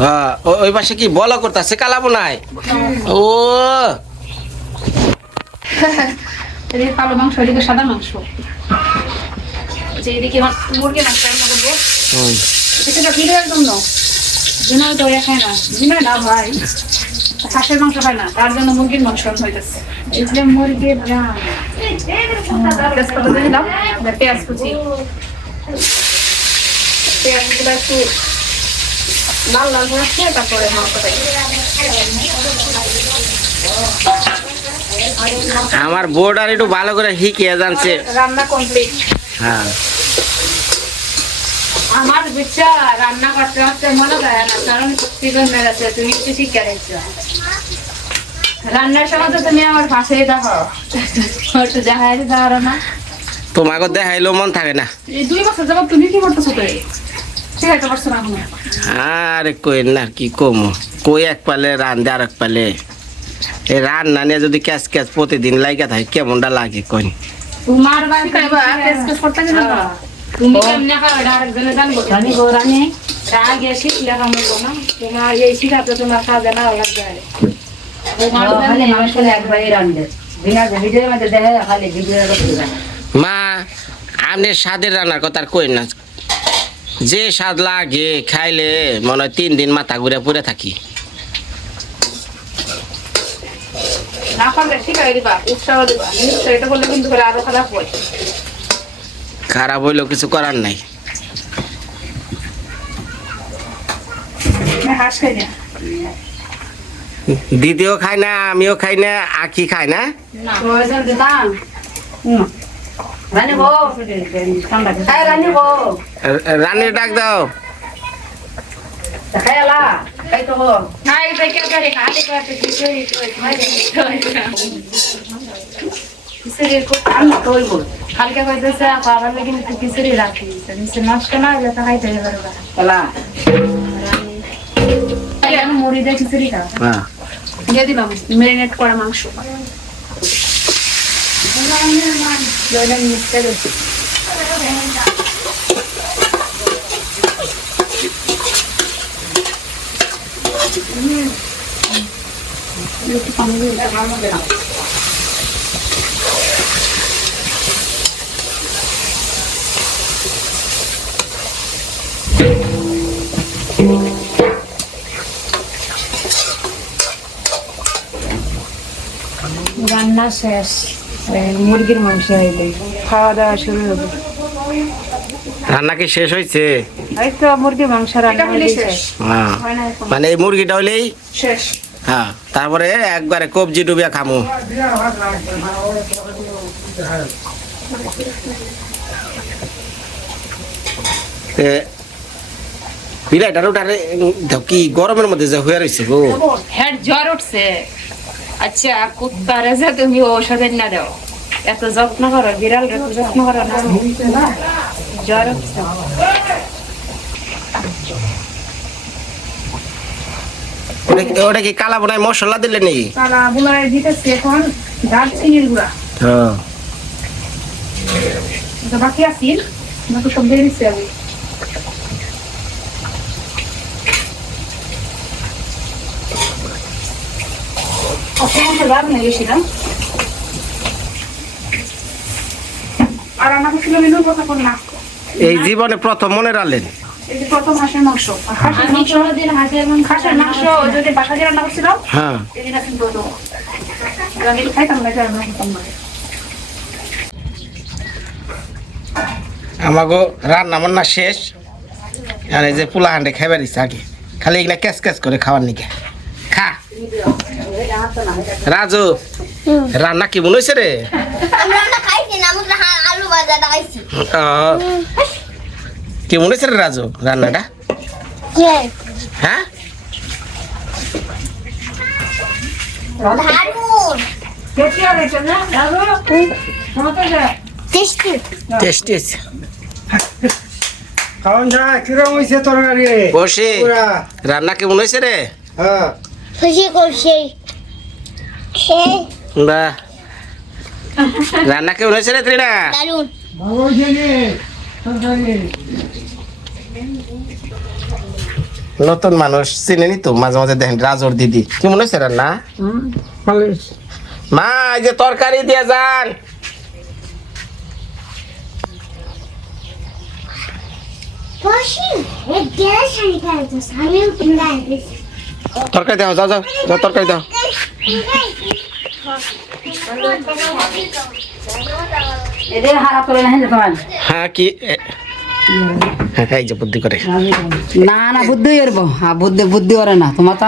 হ্যাঁ, ওই পাশে কি বলা করতেছে কালাবো নাই। ও। কালো মাংস এদিকে সাদা মাংস। যে এদিকে মুরগি মাংস রান্না করব হুম। এটা ভিডিওর জন্য। বিনয় তো খায় না। বিনয় না ভাই হাঁসের মাংস খায় না। তার জন্য মুরগির মাংস হইতেছে। এই যে মুরগির রান তেজপাতা দিয়ে দিলাম। এবার পেঁয়াজ কুচি। একটু লাল লাল করে তারপরে মাংসটা আমার বোর্ড আর একটু ভালো করে শিখিয়ে জানছে। রান্না কমপ্লিট হ্যাঁ। আমার বিচ্ছা রান্না করতে করতে মনে না কারণ প্রতিদিন মেরেছে তুমি একটু শিক্ষা দিচ্ছো রান্নার সময় তো তুমি আমার পাশেই দেখো একটু দেখাই দাঁড়ো না। তোমাকে দেখাইলেও মন থাকে না। এই দুই বছর যাবত তুমি কি করতেছো তো শিখাইতে পারছ না এখন আরে কই না কি কম? কই এক পালে রান দে আর এক পালে? এই রান্না নিয়ে যদি ক্যাচ ক্যাচ প্রতিদিন লাগা থাকে কেমনটা লাগে কই? তোমার না? তোমার এই শিখাতে তোমার কাজে না লাগবে। তোমার খালি মাংস একবারই রান্ধে বিনা ভিডিওর মধ্যে দেখে খালি ভিডিওর কথা মা আপনি স্বাদের রান্নার কথা আর কই না। যে স্বাদ লাগে খাইলে মনে হয় তিন দিন মাথা ঘুরে পড়ে থাকি। খারাপ হইলেও কিছু করার নাই। হাঁস খাই না? দিদিও খায় না আমিও খাই না আখি খায় না। রানীর ডাক দাও। কালকে কইতেছে খাবার লাগি খিচুড়ি রাখি? নষ্ট না হলে তো খাইতে পারবে মুড়ি দিয়ে খিচুড়ি খাও হ্যাঁ। দিয়ে দিলাম ম্যারিনেট করা মাংস। জয়দান মিক্সচার আছে রান্না শেষ এই মুরগির মাংস হইলে খাওয়া দাওয়া শুরু হবে। রান্না কি শেষ হয়েছে এই তো মুরগির মাংস রান্না হ্যাঁ। মানে এই মুরগিটা হইলেই শেষ। হ্যাঁ তারপরে একবারে কবজি ডুবিয়া খামু। বিলাইটার ওটারে কি গরমের মধ্যে যে হয়ে রয়েছে গো। হ্যাঁ জ্বর উঠছে। আচ্ছা কুত্তারে যে তুমি ঔষধ না দাও। এত যত্ন করো বিড়াল এত যত্ন করো না। জ্বর ওটা কি- কালা বোনায় মশলা দিলে নি তারা বুলায় দিতেছি এখন দারচিনির গুঁড়া। হ্যাঁ। বাকি আছি বাকি সব দিয়ে দিচ্ছি আমি। আর আমার ছিল মেনুর কথা এই জীবনে প্রথম মনে রাখলেন? এই যে প্রথম হাঁসের মাংস। হাঁসের মাংস হাঁসের মাংস যদি বাসা দিয়ে রান্না করছিলাম হ্যাঁ। এদিন এখন প্রথম। আমি খাইতাম না এটা না। আমাগো রান্না বান্না শেষ। আর এই যে পোলা হান্ডে খাইবার ইচ্ছা আগে। খালি এগুলা ক্যাচ ক্যাচ করে খাওয়ার নিকে। খা। রাজু রান্না কি মনে হয়েছে রে কি মনে হয়েছে রে রাজু রান্নাটা? হ্যাঁ? দারুণ টেস্টি টেস্টি আছে। খাওয়ান যায় কিরম হয়েছে তরকারি? বসে। রান্না কি মনে হয়েছে রে? হ্যাঁ। খুশি করছি। সেই বাহ রান্না কেমন হয়েছে রে ত্রিনা? দারুণ ভালো হয়েছে রে নতুন মানুষ চিনেনি তো? মাঝে মাঝে দেখেন রাজর দিদি। কি মনে হচ্ছে রান্না মা এই যে তরকারি দিয়ে যান। বসি এ গ্যাস তরকারি দাও যাও যাও যাও তরকারি দাও। হ্যাঁ কি? হ্যাঁ এই যে বুদ্ধি করে। না না বুদ্ধি করব। হ্যাঁ বুদ্ধি বুদ্ধি করে না। তোমার তো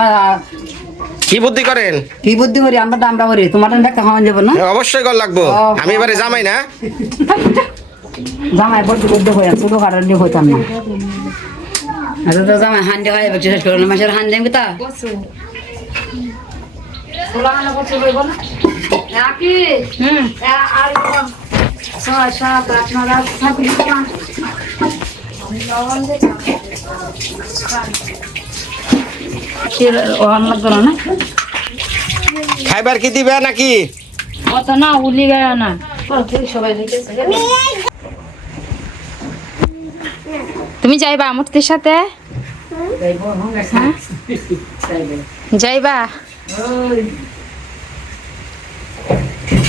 কি বুদ্ধি করেন? কি বুদ্ধি করি? আমরা করি। তোমার একটা যাব না? অবশ্যই কর লাগবো। আমি এবারে জামাই না। জামাই বুদ্ধি বুদ্ধি হয়ে শুধু কাটার হইতাম না। তো জামাই হান্ডি হয় করো না মাসের হান্ডি আমি তা। না খাইবার কি দিবে নাকি? অত না উলি গায় না। সবাই তুমি যাইবা মূর্তির সাথে? হ্যাঁ? যাইবা?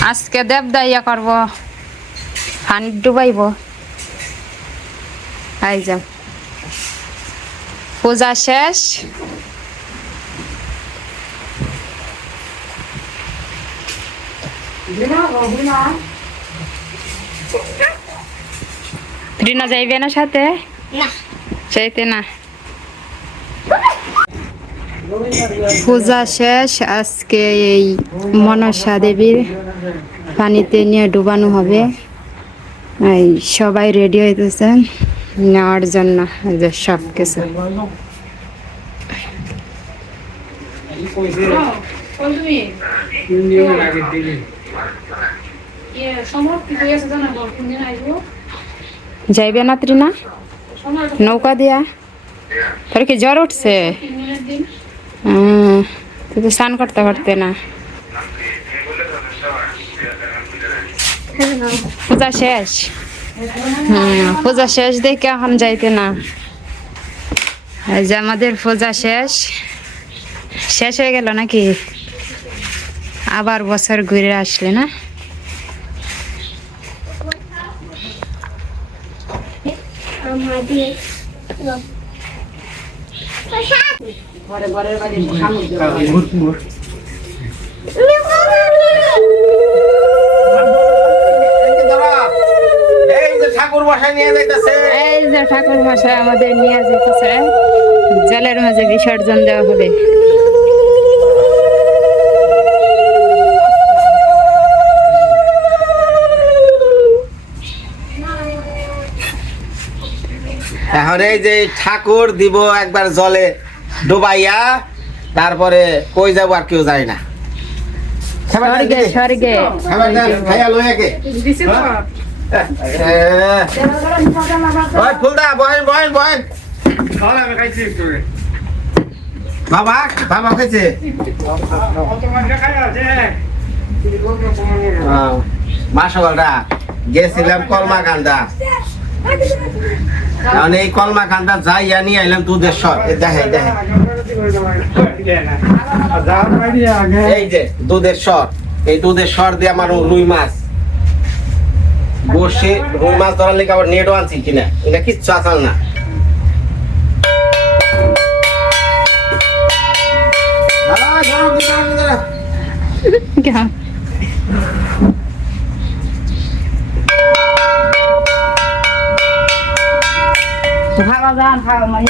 আজকে দেব দাইয়া করব। পানি ডুবাইব। আই যাও। পূজা শেষ। রিনা যাইবে না সাথে? চাইতে না। পূজা শেষ আজকে এই মনসা দেবীর পানিতে নিয়ে ডুবানো হবে। এই সবাই রেডি হইতেছে নেওয়ার জন্য যে সব কিছু যাইবে না ত্রিনা? নৌকা দিয়া। তোর কি জ্বর উঠছে? তুই তো স্নান করতে করতে না। পূজা শেষ? হুম, পূজা শেষ দেখে এখন যাইতে না। এই যে আমাদের পূজা শেষ। শেষ হয়ে গেল নাকি? আবার বছর ঘুরে আসলে না আমাদের ঘরে ঘরের বাড়ি সামুদ্র এই যে ঠাকুর মশাই আমাদের নিয়ে যেতেছে জলের মাঝে বিসর্জন দেওয়া হবে। এখন এই যে ঠাকুর দিব একবার জলে ডুবাইয়া তারপরে কই যাব আর কেউ যায় না। খাবার দেন স্বর্গে স্বর্গে খাইয়া লই আগে। ফুলদা বহেন বহেন বহেন। ভালো আমি খাইছি একটু বাবা বাবা খাইছে তোমার খাই গেছিলাম কলমা কান্দা কারণ এই কলমা কান্দা যাইয়া নিয়ে আইলাম দুধের সর এ দেখে দেখে এই যে দুধের সর এই দুধের সর দিয়ে আমার রুই মাছ। বসে রুই মাছ ধরার লেগে আবার নেটও আনছি কিনা। এটা কিচ্ছু আসাল না। আয়, খাওয়া যান মানে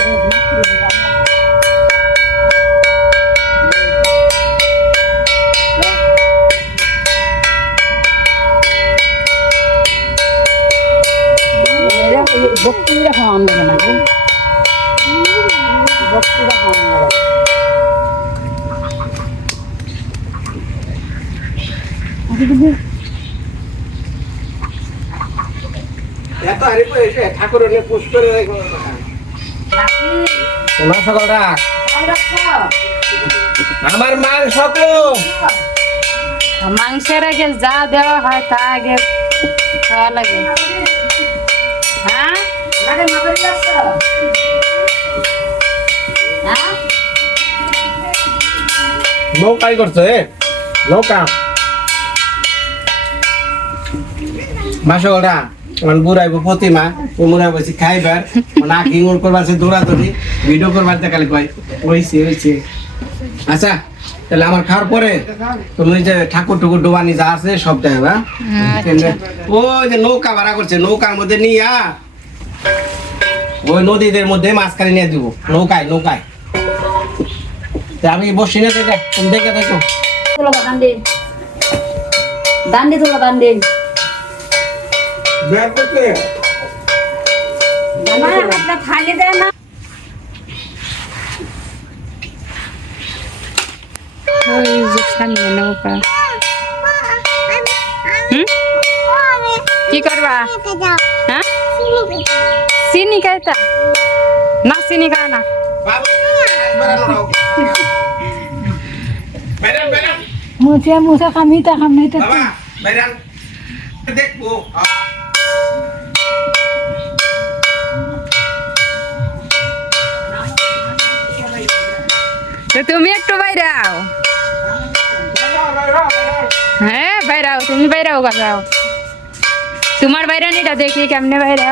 বক্তিরা খাওয়ান দেবে না সকলরা, আমার মাংস কো মাংসের আগে যা দেওয়া হয় তা আগে খাওয়া লাগে। হ্যাঁ? নৌকাই করছ নৌকা? মাসগড়া আমার বুড়াইব প্রতিমা বসে খাইবার। না কিঙুর করবার দৌড়াদৌড়ি। ভিডিও করবার দেখালে কয় হইছে হইছে। আচ্ছা তাহলে আমার খাওয়ার পরে তুমি যে ঠাকুর টুকুর ডোবানি যা আছে সব দেবে ও যে নৌকা ভাড়া করছে নৌকার মধ্যে নিয়া ওই নদীদের মধ্যে মাঝখানে নিয়ে দিব নৌকায় নৌকায়। আমি বসি না দেখে তুমি দেখে দেখো। তুলো দান্ডি তুলো দান্ডি খালি দেয় না। ওই যে সামনে নৌকা? কি করবা? হ্যাঁ চিনি খাইতা না চিনি খায় না মুছে মুছে বাবা বাইরান দেখব। তো তুমি একটু বাইরাও হ্যাঁ তুমি বাইরাও গাও তোমার বাইরানিটা দেখি কেমনে বাইরা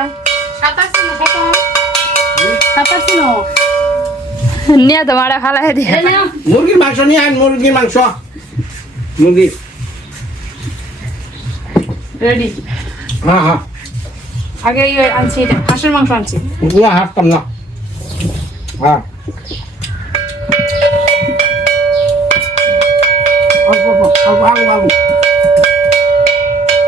নিয়ে তোমার খালাই দিয়ে। মুরগির মাংস নিয়ে আন মুরগির মাংস। মুরগি। রেডি হ্যাঁ হ্যাঁ। আগে ইয়ে আনছি এটা, হাঁসের মাংস আনছি। না হাঁটতাম না। হ্যাঁ। অল্প অল্প অল্প।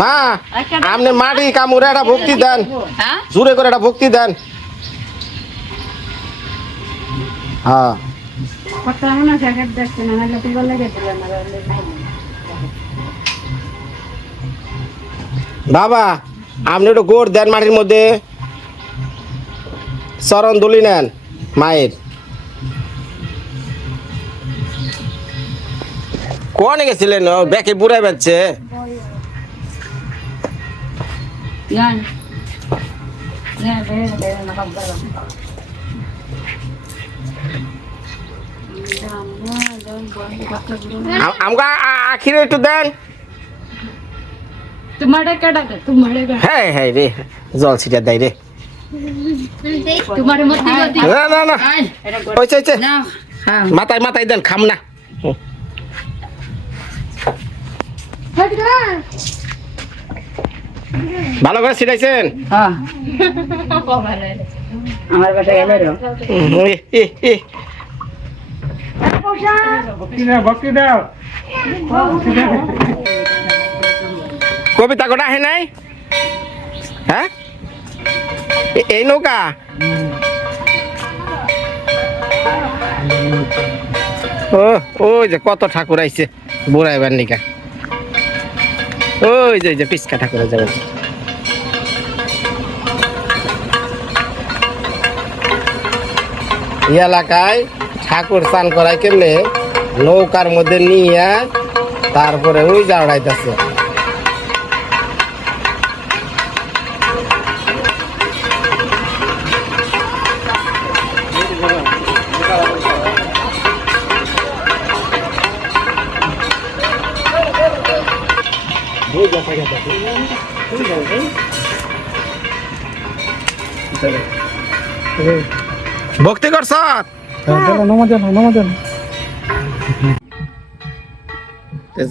মা আপনি মাটি কামড়ে একটা ভক্তি দেন। হ্যাঁ? জোরে করে একটা ভক্তি দেন। হ্যাঁ। বাবা আপনি একটু গোড় দেন মাটির মধ্যে। চরণ দুলি নেন মায়ের। কোনে গেছিলেন? ও ব্যাকে বুড়াই বাচ্ছে Yan. Yan, kaya na kaya nakabala. আমাকে আখিরে একটু দেন তোমার কেডা তোমার হ্যাঁ হ্যাঁ রে জল ছিটা দেয় রে তোমার মধ্যে গতি না না না Ay, হয়েছে হয়েছে na. Ha. মাথায় মাথায় দেন খাম না ভালো করে ছিটাইছেন? আমার গেলে দাও কবিতা কটা আহে নাই? হ্যাঁ? এই নৌকা? ও ওই যে কত ঠাকুর আইছে বুড়াইবার নিকা। ওই যে যে পিসকা ঠাকুরের যাবে এই এলাকায় ঠাকুর স্নান করাই কেমনে নৌকার মধ্যে নিয়ে তারপরে ওই জাড়াইতেছে ভক্তি করছ নমজন নমজন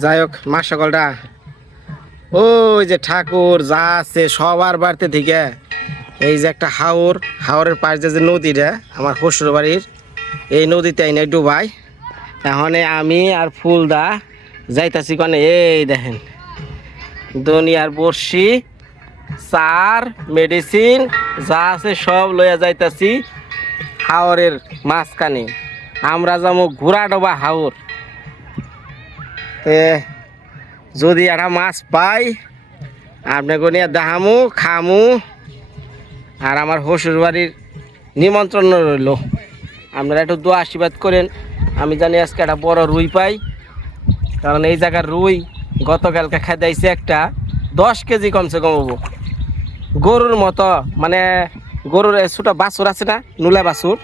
যাই হোক মা সকলটা। ওই যে ঠাকুর যা আছে সবার বাড়িতে থেকে এই যে একটা হাওর হাওরের পাশ দিয়ে যে নদীটা আমার শ্বশুর বাড়ির এই নদীতে আইনে ডুবাই। এখন আমি আর ফুলদা যাইতাছি কনে এই দেখেন দুনিয়ার বর্ষি চার মেডিসিন যা আছে সব লইয়া যাইতাছি হাওরের মাঝখানে। আমরা যাব ঘোড়া ডোবা হাওর যদি একটা মাছ পাই আপনাকে দেখামু, খামু। আর আমার শ্বশুর বাড়ির নিমন্ত্রণ রইল। আপনারা একটু দোয়া আশীর্বাদ করেন। আমি জানি আজকে একটা বড় রুই পাই। কারণ এই জায়গার রুই গতকালকে খেদাইছে একটা দশ কেজি কমসে কম হব। গরুর মতো মানে গরুর ছোটো বাছুর আছে না, নুলা বাছুর?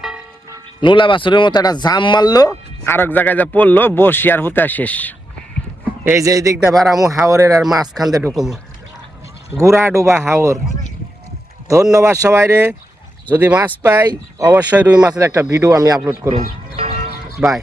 নুলা বাছুরের মতো একটা জাম মারলো আর এক জায়গায় যা পড়ল বসি আর হুতা শেষ। এই যে এই দিক দিয়ে বারামু হাওরের আর মাঝখান দিয়ে ঢুকুমু। গুড়া ডুবা হাওর। ধন্যবাদ সবাই রে। যদি মাছ পাই, অবশ্যই রুই মাছের একটা ভিডিও আমি আপলোড করুন বাই